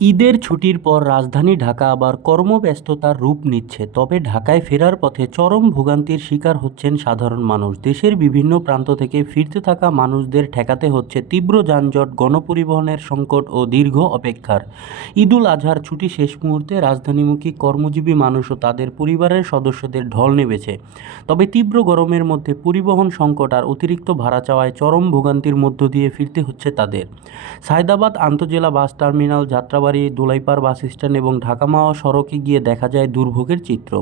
ঈদের ছুটির পর রাজধানী ঢাকা আবার কর্মব্যস্ততার রূপ নিচ্ছে। তবে ঢাকায় ফেরার পথে চরম ভোগান্তির শিকার হচ্ছেন সাধারণ মানুষ। দেশের বিভিন্ন প্রান্ত থেকে ফিরতে থাকা মানুষদের ঠেকাতে হচ্ছে তীব্র যানজট, গণপরিবহনের সংকট ও দীর্ঘ অপেক্ষার। ঈদুল আজহার ছুটি শেষ মুহূর্তে রাজধানীমুখী কর্মজীবী মানুষ ও তাদের পরিবারের সদস্যদের ঢল নেমেছে। তবে তীব্র গরমের মধ্যে পরিবহন সংকট আর অতিরিক্ত ভাড়া চাওয়ায় চরম ভোগান্তির মধ্য দিয়ে ফিরতে হচ্ছে তাদের। সায়দাবাদ আন্তজেলা bus terminal, Jatrabari, Dolaipar bus stand এবং ঢাকা মাওয়া সড়কে গিয়ে দেখা যায় দুর্ভোগের চিত্র।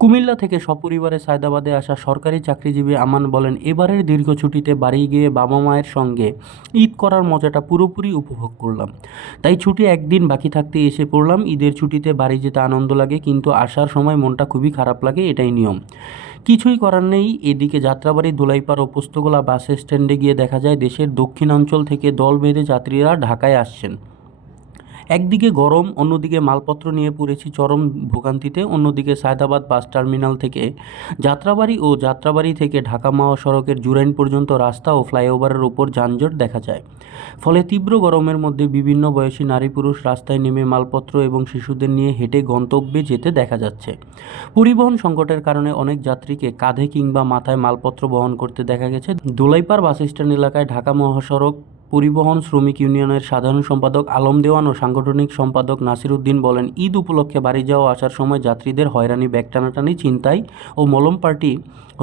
কুমিল্লা থেকে সপরিবারে সায়দাবাদে আসা সরকারি চাকরিজীবী আমান বলেন, এবারের দীর্ঘ ছুটিতে বাড়ি গিয়ে বাবা মায়ের সঙ্গে ঈদ করার মজাটা পুরোপুরি উপভোগ করলাম। তাই ছুটি একদিন বাকি থাকতে এসে পড়লাম। ঈদের ছুটিতে বাড়ি যেতে আনন্দ লাগে, কিন্তু আসার সময় মনটা খুবই খারাপ লাগে, এটাই নিয়ম। কিছুই করার নেই। এদিকে যাত্রাবাড়ি, দোলাইপাড় ও পোস্তগোলা বাস স্ট্যান্ডে গিয়ে দেখা যায় দেশের দক্ষিণাঞ্চল থেকে দল বেঁধে যাত্রীরা ঢাকায় আসছেন। একদিকে গরম, অন্যদিকে মালপত্র নিয়ে পড়েছি চরম ভোগান্তিতে। অন্যদিকে সায়দাবাদ বাস টার্মিনাল থেকে যাত্রাবাড়ি ও যাত্রাবাড়ি থেকে ঢাকা মাওয়া সড়কের জুরাইন পর্যন্ত রাস্তা ও ফ্লাইওভারের ওপর যানজট দেখা যায়। ফলে তীব্র গরমের মধ্যে বিভিন্ন বয়সী নারী পুরুষ রাস্তায় নেমে মালপত্র এবং শিশুদের নিয়ে হেঁটে গন্তব্যে যেতে দেখা যাচ্ছে। পরিবহন সংকটের কারণে অনেক যাত্রীকে কাঁধে কিংবা মাথায় মালপত্র বহন করতে দেখা গেছে। দোলাইপাড় বাস স্ট্যান্ড এলাকায় ঢাকা মহাসড়ক পরিবহন শ্রমিক ইউনিয়নের সাধারণ সম্পাদক আলম দেওয়ান ও সাংগঠনিক সম্পাদক নাসির উদ্দিন বলেন, ঈদ উপলক্ষে বাড়ি যাওয়া আসার সময় যাত্রীদের হয়রানি, ব্যাগ টানাটানি, ছিনতাই ও মলম পার্টি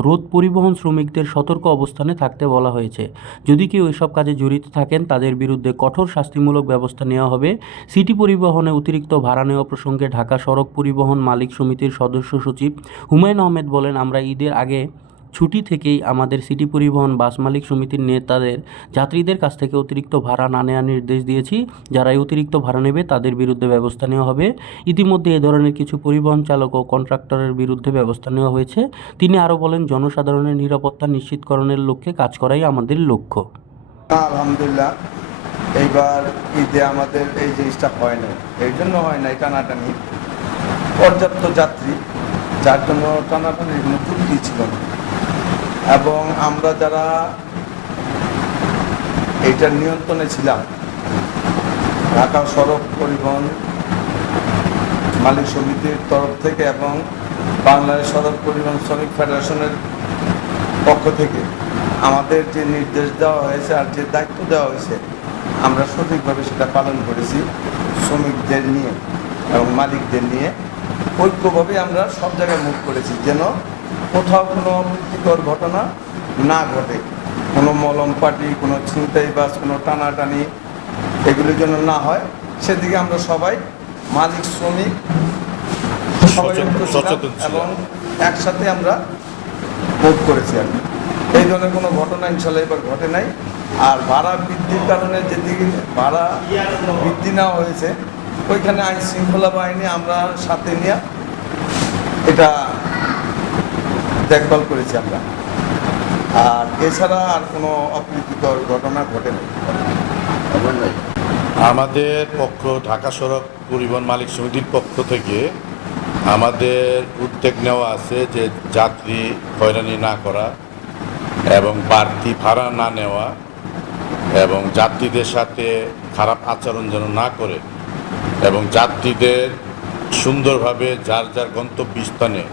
রোধ পরিবহন শ্রমিকদের সতর্ক অবস্থানে থাকতে বলা হয়েছে। যদি কেউ এসব কাজে জড়িত থাকেন তাদের বিরুদ্ধে কঠোর শাস্তিমূলক ব্যবস্থা নেওয়া হবে। সিটি পরিবহনে অতিরিক্ত ভাড়া নেওয়া প্রসঙ্গে ঢাকা সড়ক পরিবহন মালিক সমিতির সদস্য সচিব হুমায়ুন আহমেদ বলেন, আমরা ঈদের আগে ছুটি থেকেই আমাদের সিটি পরিবহন বাস মালিক সমিতির নেতাদের যাত্রীদের কাছ থেকে অতিরিক্ত ভাড়া না নেওয়ার নির্দেশ দিয়েছি। যারা এই অতিরিক্ত ভাড়া নেবে তাদের বিরুদ্ধে ব্যবস্থা নেওয়া হবে। ইতিমধ্যে এ ধরনের কিছু পরিবহন চালক ও কন্ট্রাক্টরের বিরুদ্ধে ব্যবস্থা নেওয়া হয়েছে। তিনি আরও বলেন, জনসাধারণের নিরাপত্তা নিশ্চিতকরণের লক্ষ্যে কাজ করাই আমাদের লক্ষ্য। আলহামদুলিল্লাহ, এইবার ঈদে আমাদের এই জিনিসটা হয় না। এই জন্য হয় না, টানাটানি পর্যাপ্ত যাত্রী, যার জন্য টানাটানির কোনো ত্রুটি ছিল না। এবং আমরা যারা এইটার নিয়ন্ত্রণে ছিলাম, ঢাকা সড়ক পরিবহন মালিক সমিতির তরফ থেকে এবং বাংলাদেশ সড়ক পরিবহন শ্রমিক ফেডারেশনের পক্ষ থেকে আমাদের যে নির্দেশ দেওয়া হয়েছে আর যে দায়িত্ব দেওয়া হয়েছে, আমরা সঠিকভাবে সেটা পালন করেছি। শ্রমিকদের নিয়ে এবং মালিকদের নিয়ে ঐক্যভাবে আমরা সব জায়গায় মুভ করেছি, যেন কোথাও কোনো অপ্রীতিকর ঘটনা না ঘটে, কোনো মলম পার্টি, কোনো ছিনতাই বাস, কোনো টানাটানি এগুলির জন্য না হয়। সেদিকে আমরা সবাই মালিক শ্রমিক সবাই এবং একসাথে আমরা মুভ করেছি। আর এই ধরনের কোনো ঘটনা ইনশাল্লাহ এবার ঘটে নাই। আর ভাড়া বৃদ্ধির কারণে যেদিকে ভাড়া বৃদ্ধি নেওয়া হয়েছে, ওইখানে আইন শৃঙ্খলা বাহিনী আমরা সাথে নিয়ে এটা দেখভাল করেছি আমরা। আর এছাড়া আর কোনো অপ্রীতিকর ঘটনা ঘটেনি। আমাদের পক্ষ, ঢাকা সড়ক পরিবহন মালিক সমিতির পক্ষ থেকে আমাদের উদ্যোগ নেওয়া আছে যে যাত্রী হয়রানি না করা এবং বাড়তি ভাড়া না নেওয়া এবং যাত্রীদের সাথে খারাপ আচরণ যেন না করে এবং যাত্রীদের সুন্দরভাবে যার যার গন্তব্যস্থানে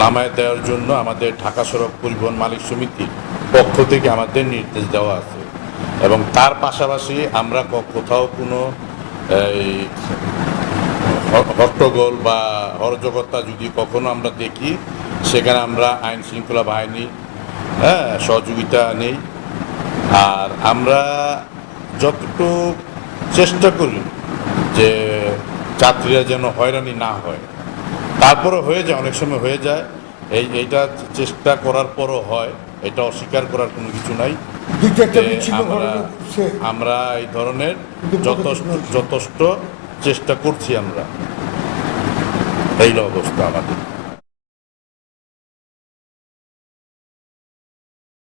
নামায় দেওয়ার জন্য আমাদের ঢাকা সড়ক পরিবহন মালিক সমিতির পক্ষ থেকে আমাদের নির্দেশ দেওয়া আছে। এবং তার পাশাপাশি আমরা কোথাও কোনো হট্টগোল বা অরাজকতা যদি কখনো আমরা দেখি, সেখানে আমরা আইন শৃঙ্খলা বাহিনী সহযোগিতা নেই। আর আমরা যতটুকু চেষ্টা করি যে যাত্রীরা যেন হয়রানি না হয়, তারপরে হয়ে যায়, অনেক সময় হয়ে যায়। এইটা চেষ্টা করার পরও হয়, এটা অস্বীকার করার কোনো কিছু নাই। আমরা এই ধরনের যথেষ্ট চেষ্টা করছি আমরা। এই অবস্থা আমাদের।